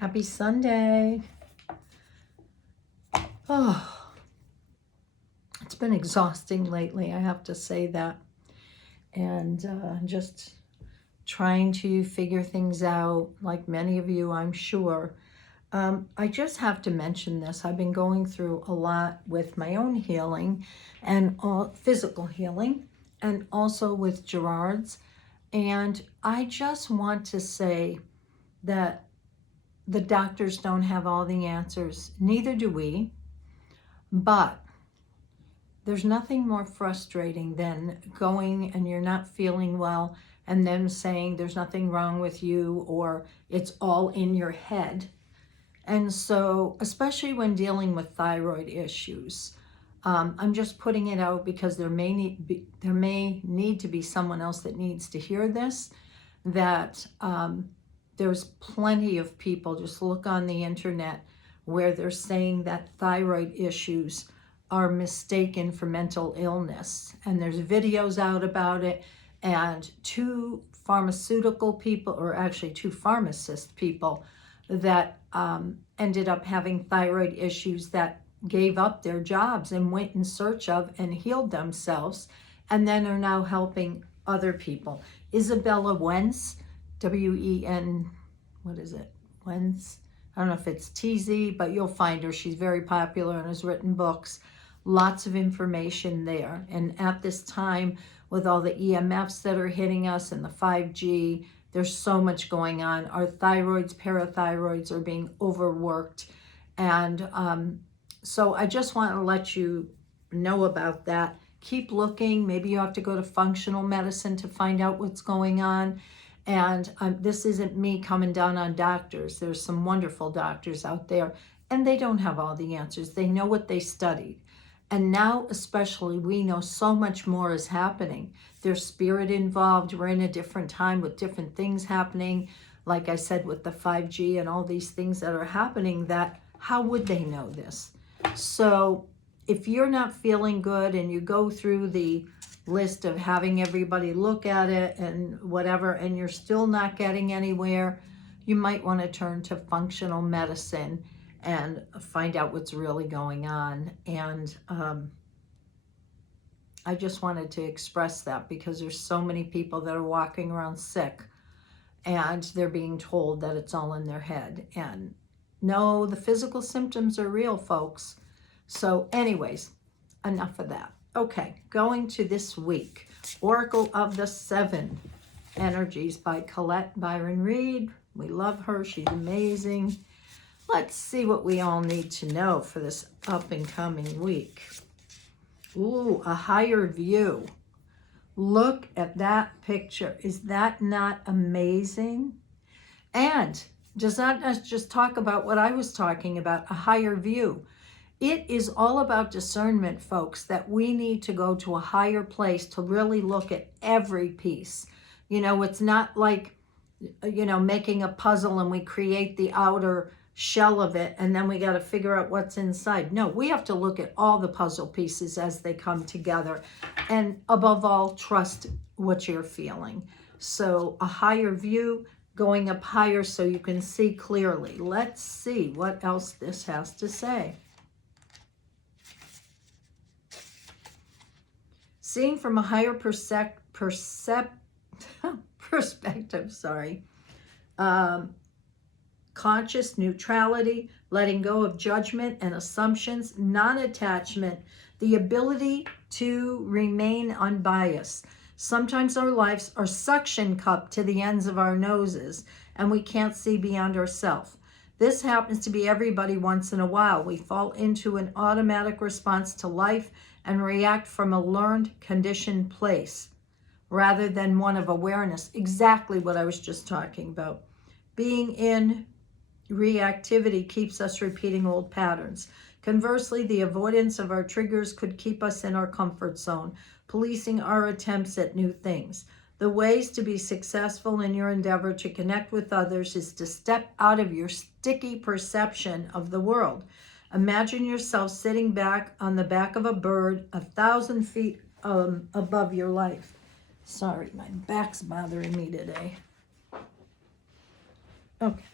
Happy Sunday. Oh, it's been exhausting lately, I have to say that. And just trying to figure things out, like many of you, I'm sure. I just have to mention this. I've been going through a lot with my own healing and physical healing, and also with Gerard's. And I just want to say that the doctors don't have all the answers. Neither do we. But there's nothing more frustrating than going and you're not feeling well and them saying there's nothing wrong with you or it's all in your head. And so, especially when dealing with thyroid issues, I'm just putting it out because there may need to be someone else that needs to hear this, that there's plenty of people, just look on the internet, where they're saying that thyroid issues are mistaken for mental illness. And there's videos out about it, and two pharmaceutical people, or actually two pharmacist people, that ended up having thyroid issues, that gave up their jobs and went in search of and healed themselves, and then are now helping other people. Isabella Wentz, W-E-N, what is it? Wentz? I don't know if it's TZ, but you'll find her. She's very popular and has written books. Lots of information there. And at this time, with all the EMFs that are hitting us and the 5G, there's so much going on. Our thyroids, parathyroids are being overworked. And so I just want to let you know about that. Keep looking. Maybe you have to go to functional medicine to find out what's going on. And this isn't me coming down on doctors. There's some wonderful doctors out there, and they don't have all the answers. They know what they studied. And now especially, we know so much more is happening. There's spirit involved. We're in a different time with different things happening. Like I said, with the 5G and all these things that are happening, that how would they know this? So if you're not feeling good and you go through the list of having everybody look at it and whatever, and you're still not getting anywhere, you might want to turn to functional medicine and find out what's really going on. And I just wanted to express that because there's so many people that are walking around sick and they're being told that it's all in their head. And no, the physical symptoms are real, folks. So anyways, enough of that. Okay, going to this week. Oracle of the Seven Energies by Colette Byron Reed. We love her. She's amazing. Let's see what we all need to know for this up and coming week. Ooh, a higher view. Look at that picture. Is that not amazing? And does that just talk about what I was talking about, a higher view? It is all about discernment, folks, that we need to go to a higher place to really look at every piece. You know, it's not like, you know, making a puzzle and we create the outer shell of it and then we got to figure out what's inside. No, we have to look at all the puzzle pieces as they come together. And above all, trust what you're feeling. So a higher view, going up higher so you can see clearly. Let's see what else this has to say. Seeing from a higher perspective, conscious neutrality, letting go of judgment and assumptions, non-attachment, the ability to remain unbiased. Sometimes our lives are suction cupped to the ends of our noses and we can't see beyond ourselves. This happens to be everybody once in a while. We fall into an automatic response to life and react from a learned, conditioned place rather than one of awareness. Exactly what I was just talking about. Being in reactivity keeps us repeating old patterns. Conversely, the avoidance of our triggers could keep us in our comfort zone, policing our attempts at new things. The ways to be successful in your endeavor to connect with others is to step out of your sticky perception of the world. Imagine yourself sitting back on the back of a bird 1,000 feet above your life. Sorry, my back's bothering me today. Okay.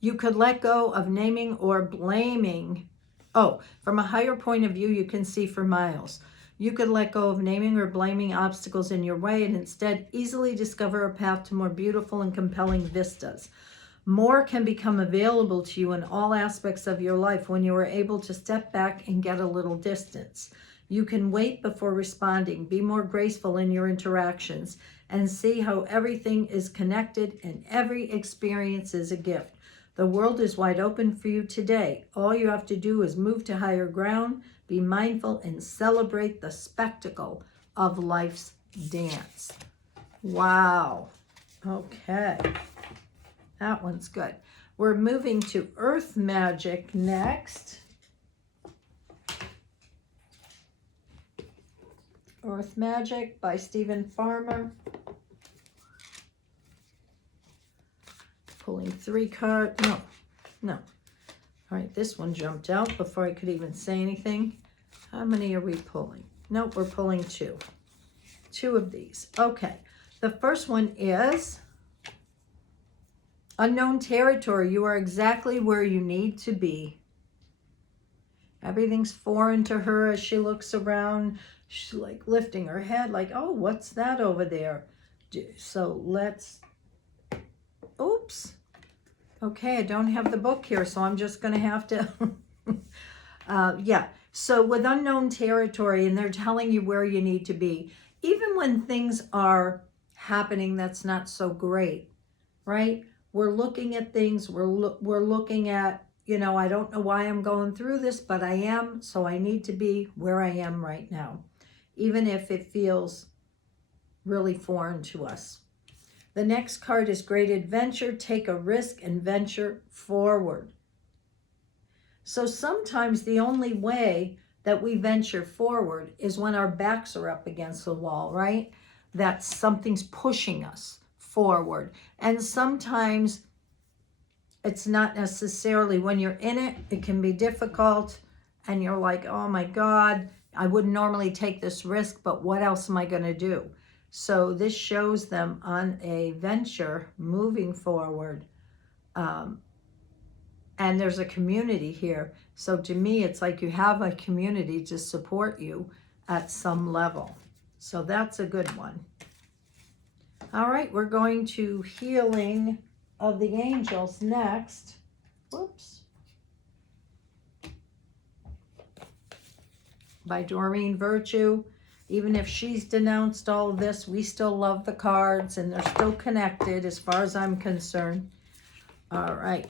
You could let go of naming or blaming. Oh, from a higher point of view, you can see for miles. You could let go of naming or blaming obstacles in your way and instead easily discover a path to more beautiful and compelling vistas. More can become available to you in all aspects of your life when you are able to step back and get a little distance. You can wait before responding, be more graceful in your interactions, and see how everything is connected and every experience is a gift. The world is wide open for you today. All you have to do is move to higher ground, be mindful, and celebrate the spectacle of life's dance. Wow. Okay. That one's good. We're moving to Earth Magic next. Earth Magic by Stephen Farmer. Pulling 3 cards. No. All right, this one jumped out before I could even say anything. How many are we pulling? Nope, we're pulling 2. 2 of these. Okay. The first one is unknown territory. You are exactly where you need to be. Everything's foreign to her as she looks around. She's like lifting her head like, oh, what's that over there? So let's, oops. Okay, I don't have the book here, so I'm just going to have to, yeah. So with unknown territory, and they're telling you where you need to be, even when things are happening that's not so great, right? We're looking at things, we're looking at, you know, I don't know why I'm going through this, but I am, so I need to be where I am right now, even if it feels really foreign to us. The next card is Great Adventure. Take a risk and venture forward. So sometimes the only way that we venture forward is when our backs are up against the wall, right? That something's pushing us forward. And sometimes it's not necessarily when you're in it. It can be difficult and you're like, oh my God, I wouldn't normally take this risk, but what else am I going to do? So this shows them on a venture moving forward. And there's a community here. So to me, it's like you have a community to support you at some level. So that's a good one. All right, we're going to Healing of the Angels next. Whoops. By Doreen Virtue. Even if she's denounced all of this, we still love the cards and they're still connected as far as I'm concerned. All right.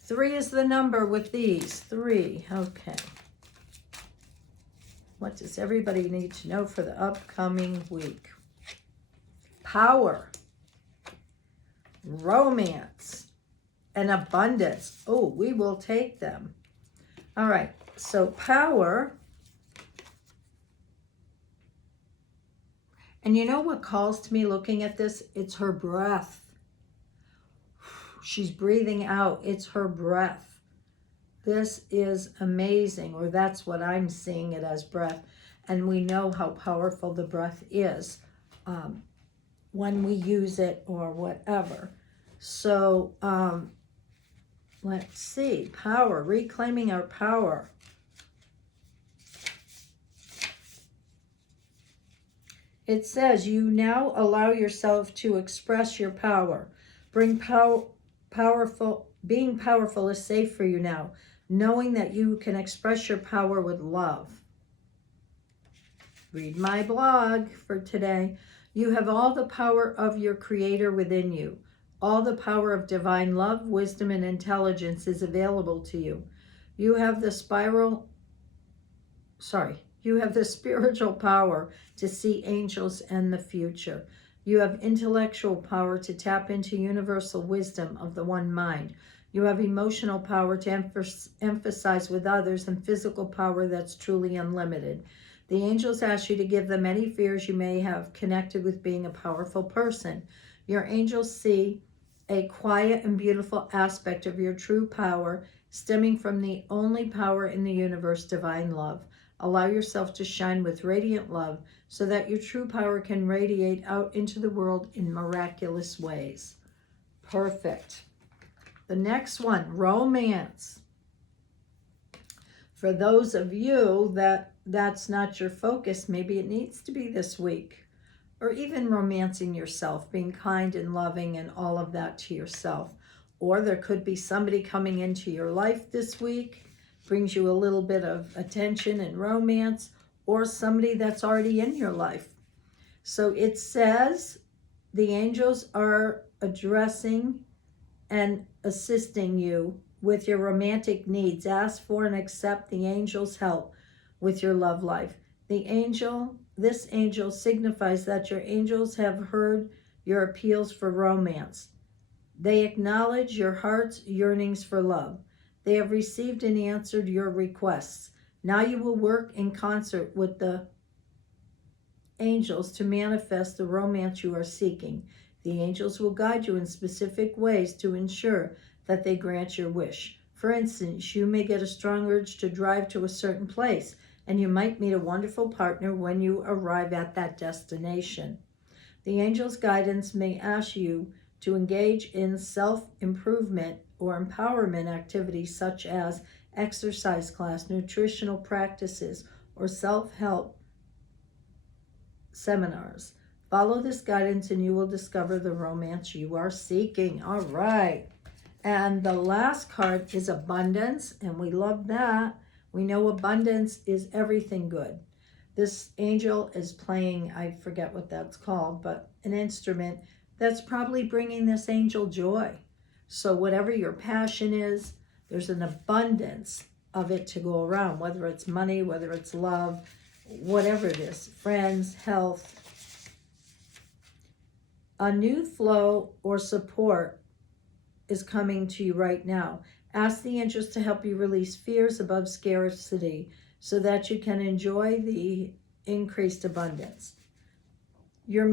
3 is the number with these. 3. Okay. What does everybody need to know for the upcoming week? Power, romance, and abundance. Oh, we will take them. All right. So power. And you know what calls to me looking at this? It's her breath. She's breathing out. It's her breath. This is amazing, or that's what I'm seeing it as, breath. And we know how powerful the breath is when we use it or whatever. So let's see. Power, reclaiming our power. It says you now allow yourself to express your power. Being powerful is safe for you now, knowing that you can express your power with love. Read my blog for today. You have all the power of your Creator within you. All the power of divine love, wisdom, and intelligence is available to you. You have the spiritual power to see angels and the future. You have intellectual power to tap into universal wisdom of the one mind. You have emotional power to emphasize with others and physical power that's truly unlimited. The angels ask you to give them any fears you may have connected with being a powerful person. Your angels see a quiet and beautiful aspect of your true power stemming from the only power in the universe, divine love. Allow yourself to shine with radiant love so that your true power can radiate out into the world in miraculous ways. Perfect. The next one, romance. For those of you that's not your focus, maybe it needs to be this week. Or even romancing yourself, being kind and loving and all of that to yourself. Or there could be somebody coming into your life this week, brings you a little bit of attention and romance, or somebody that's already in your life. So it says the angels are addressing and assisting you with your romantic needs. Ask for and accept the angel's help with your love life. This angel signifies that your angels have heard your appeals for romance. They acknowledge your heart's yearnings for love. They have received and answered your requests. Now you will work in concert with the angels to manifest the romance you are seeking. The angels will guide you in specific ways to ensure that they grant your wish. For instance, you may get a strong urge to drive to a certain place, and you might meet a wonderful partner when you arrive at that destination. The angel's guidance may ask you to engage in self-improvement or empowerment activities such as exercise class, nutritional practices, or self-help seminars. Follow this guidance and you will discover the romance you are seeking. All right. And the last card is abundance, and we love that. We know abundance is everything good. This angel is playing, I forget what that's called, but an instrument that's probably bringing this angel joy. So whatever your passion is, there's an abundance of it to go around, whether it's money, whether it's love, whatever it is, friends, health. A new flow or support is coming to you right now. Ask the angels to help you release fears above scarcity so that you can enjoy the increased abundance. Your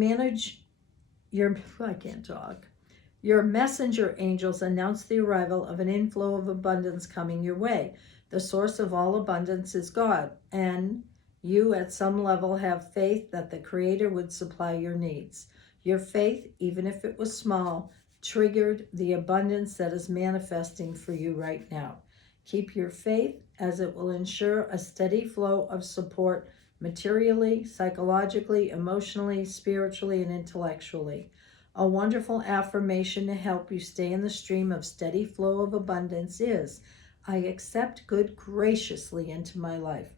messenger angels announce the arrival of an inflow of abundance coming your way. The source of all abundance is God, and you at some level have faith that the Creator would supply your needs. Your faith, even if it was small, triggered the abundance that is manifesting for you right now. Keep your faith, as it will ensure a steady flow of support materially, psychologically, emotionally, spiritually, and intellectually. A wonderful affirmation to help you stay in the stream of steady flow of abundance is, I accept good graciously into my life.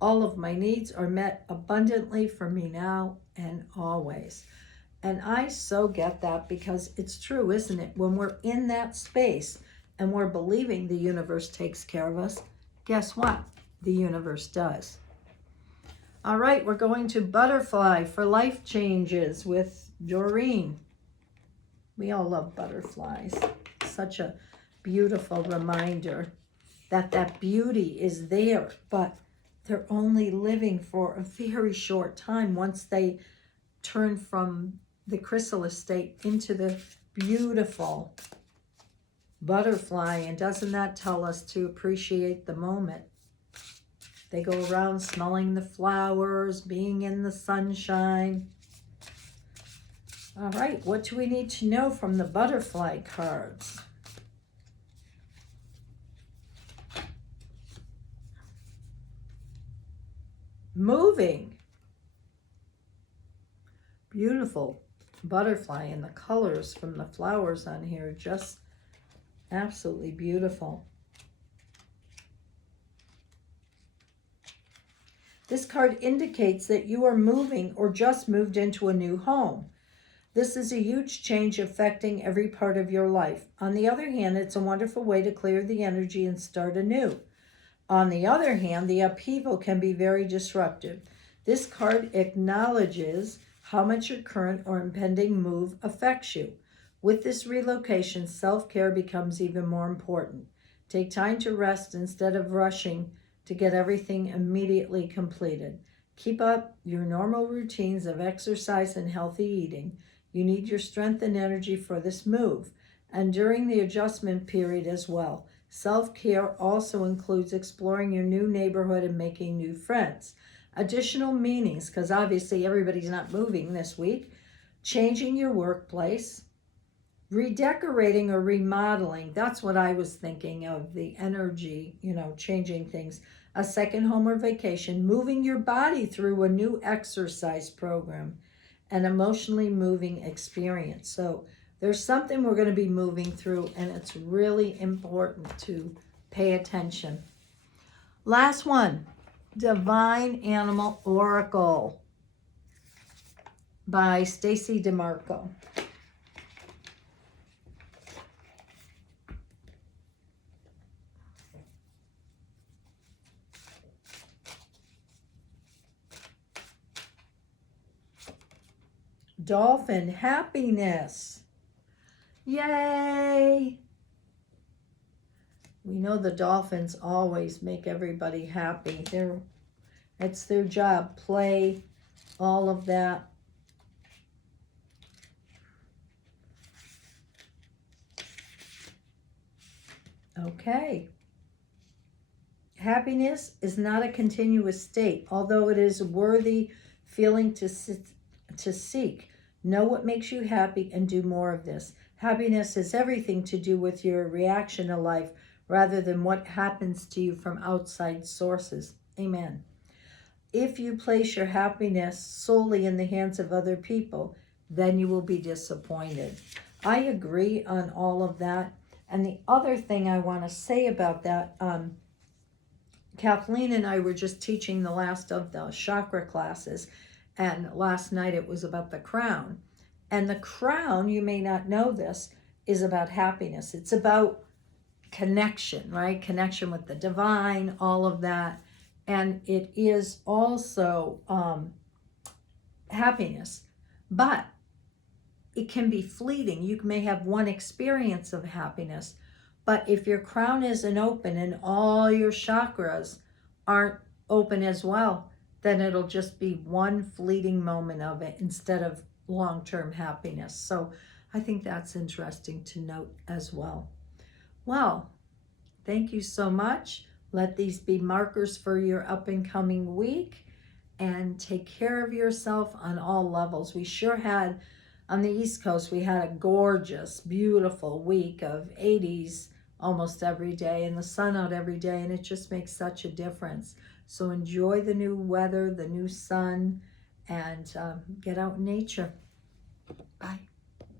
All of my needs are met abundantly for me now and always. And I so get that, because it's true, isn't it? When we're in that space and we're believing the universe takes care of us, guess what? The universe does. All right, we're going to butterfly for life changes with Doreen. We all love butterflies. Such a beautiful reminder that that beauty is there, but they're only living for a very short time once they turn from the chrysalis state into the beautiful butterfly. And doesn't that tell us to appreciate the moment? They go around smelling the flowers, being in the sunshine. All right, what do we need to know from the butterfly cards? Moving. Beautiful butterfly, and the colors from the flowers on here, just absolutely beautiful. This card indicates that you are moving or just moved into a new home. This is a huge change affecting every part of your life. On the other hand, it's a wonderful way to clear the energy and start anew. On the other hand, the upheaval can be very disruptive. This card acknowledges how much your current or impending move affects you. With this relocation, self-care becomes even more important. Take time to rest instead of rushing to get everything immediately completed. Keep up your normal routines of exercise and healthy eating. You need your strength and energy for this move, and during the adjustment period as well. Self-care also includes exploring your new neighborhood and making new friends. Additional meanings, because obviously everybody's not moving this week. Changing your workplace, redecorating or remodeling. That's what I was thinking of, the energy, changing things. A second home or vacation, moving your body through a new exercise program, an emotionally moving experience. So there's something we're going to be moving through, and it's really important to pay attention. Last one, Divine Animal Oracle by Stacy DeMarco. Dolphin, happiness. Yay! We know the dolphins always make everybody happy. It's their job. Play, all of that. Okay. Happiness is not a continuous state, although it is a worthy feeling to seek. Know what makes you happy and do more of this. Happiness has everything to do with your reaction to life rather than what happens to you from outside sources. Amen. If you place your happiness solely in the hands of other people, then you will be disappointed. I agree on all of that. And the other thing I want to say about that, Kathleen and I were just teaching the last of the chakra classes, and last night it was about the crown. And the crown, you may not know this, is about happiness. It's about connection, right? Connection with the divine, all of that. And it is also happiness. But it can be fleeting. You may have one experience of happiness, but if your crown isn't open and all your chakras aren't open as well, then it'll just be one fleeting moment of it instead of long-term happiness. So I think that's interesting to note as well. Well, thank you so much. Let these be markers for your up and coming week, and take care of yourself on all levels. We sure had, on the East Coast, we had a gorgeous, beautiful week of 80s almost every day and the sun out every day, and it just makes such a difference. So enjoy the new weather, the new sun, and get out in nature. Bye.